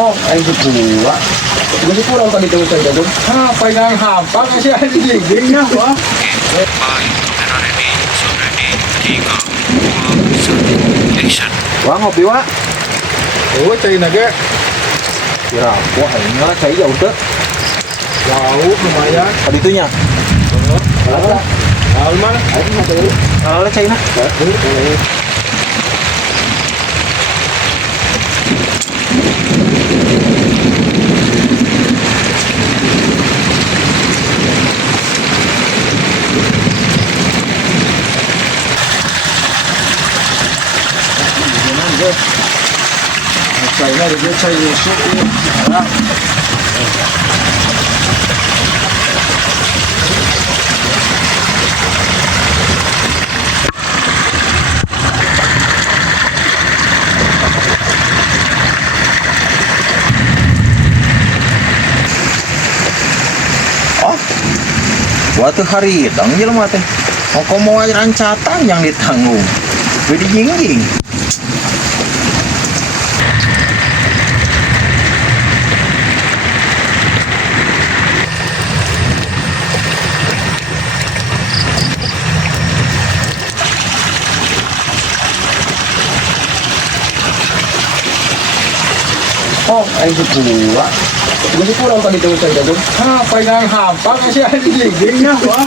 Oh, ay dukura. Gusto ko lang kami daw sa dagon. Ha, painang hapa kasi ay diging na ba? Wah ngopi wah. Oh, cai naga. Kira wah hanya cai jauh tuh. Jauh lumayan. Tadi itunya. Ada. Alman, ada tuh. Ada cai nah. Cai na dia cai sup ni. Oh, waktu hari dong jelema teh. Mau mau rancatan yang ditanggung. Bedi jingging. Oh, ay dukura. Gusto ko lang kami daw sa dagon. Ha, painang hapa kasi ay diging na ba?